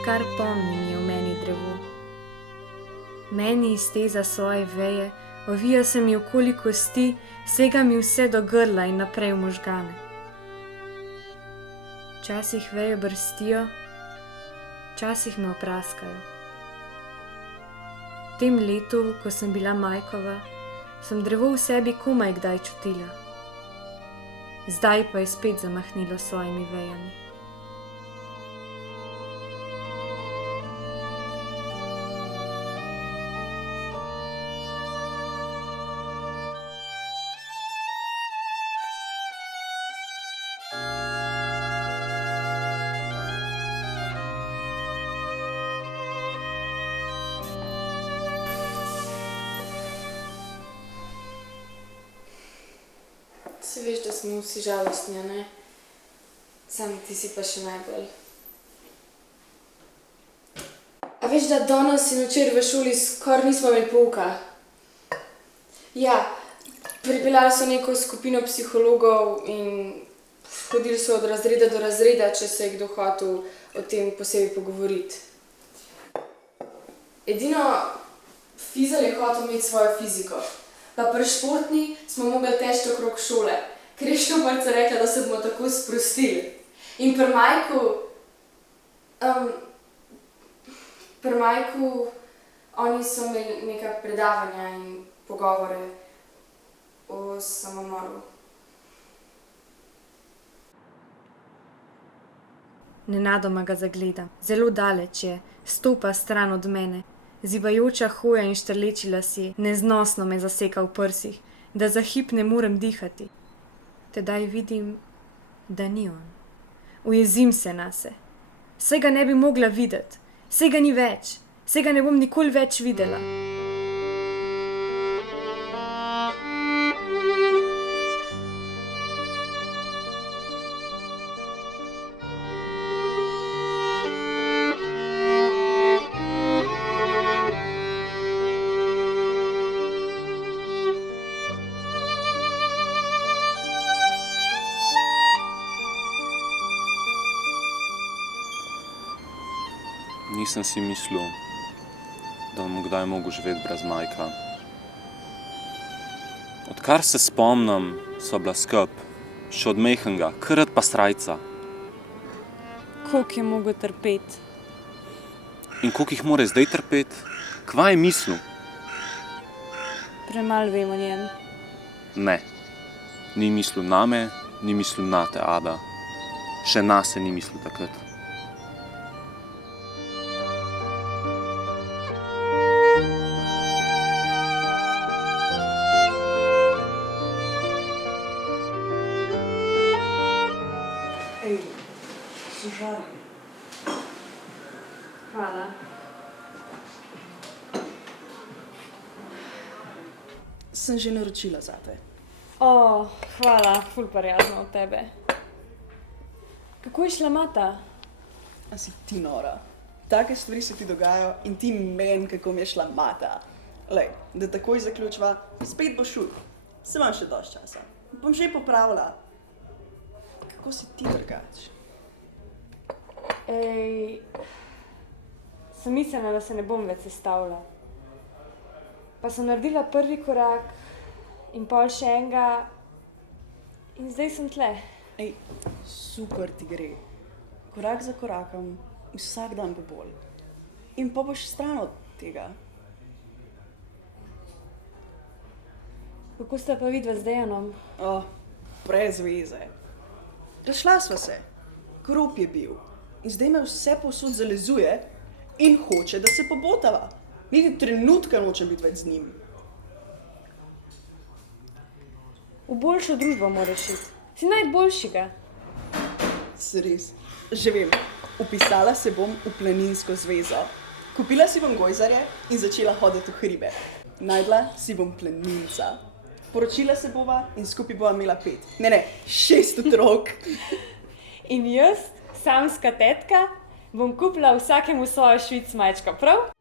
Odkar pomnim, je v meni drevo. Meni izteza svoje veje, ovija se mi okoli kosti, sega mi vse do grla in naprej v možgane. Včasih veje brstijo, včasih me opraskajo. V tem letu, ko sem bila majkova, sem drevo v sebi komaj kdaj čutila. Zdaj pa je spet zamahnilo s svojimi vejami. Se veš, da smo vsi žalostni, a ne? Sam ti si pa še najbolj. A veš, da danes in včeraj v šoli skoraj nismo imeli pouka? Ja, pripeljali so neko skupino psihologov in hodili so od razreda do razreda, če se je kdo hotel o tem posebej pogovoriti. Edino Fizel je hotel imeti svojo fiziko. Pa pri športni smo mogli teči okrog šole, ker je štoparca rekla, da se bomo tako sprostili. In pri Majku, oni so imeli neka predavanja in pogovore o samomoru. Nenadoma ga zagledam. Zelo daleč je, stopa stran od mene. Zibajoča hoja in štrleči lasje neznosno me zaseka v prsih, da za hip ne morem dihati. Tedaj vidim, da ni on. Ujezim se nase. Saj ga ne bi mogla videti, saj ga ni več, saj ga ne bom nikoli več videla. Nisem si mislil, da bom kdaj mogel živeti brez Majka. Odkar se spomnim, sva bila skup, še od majhnega, krat pa srajca. Koliko je mogel trpeti? In koliko jih mora zdaj trpeti? Kva je mislil? Premalo vem o njem. Ne, ni mislil name, ni mislil nate, Ada. Še nase ni mislil takrat. Hvala. Sem že naročila zate. Hvala, ful prijazno od tebe. Kako je šla Mata? A si ti nora? Take stvari se ti dogajajo in ti meni, kako mi je šla Mata. Lej, da takoj zaključva, spet bo šut. Se imam še dosti časa. Bom že popravila. Kako si ti drugač? Sem mislila, da se ne bom več sestavila. Pa sem naredila prvi korak in pol še enega in zdaj sem tle. Super ti gre. Korak za korakom, vsak dan bo bolj. In pa boš stran od tega. Kako sta pa vidva z Dejanom? Brez veze. Razšla sva se. Krop je bil. In zdaj me vse povsod zalezuje in hoče, da se pobotava. Niti trenutka nočem biti več z njim. V boljšo družbo moraš iti. Si najboljšega. Se res. Že vem, vpisala se bom v planinsko zvezo. Kupila si bom gojzarje in začela hoditi v hribe. Najdla si bom planinca. Poročila se bova in skupaj bova imela 6 otrok. In jaz, samska tetka, bom kupila vsakemu svojo švic majčka, prav?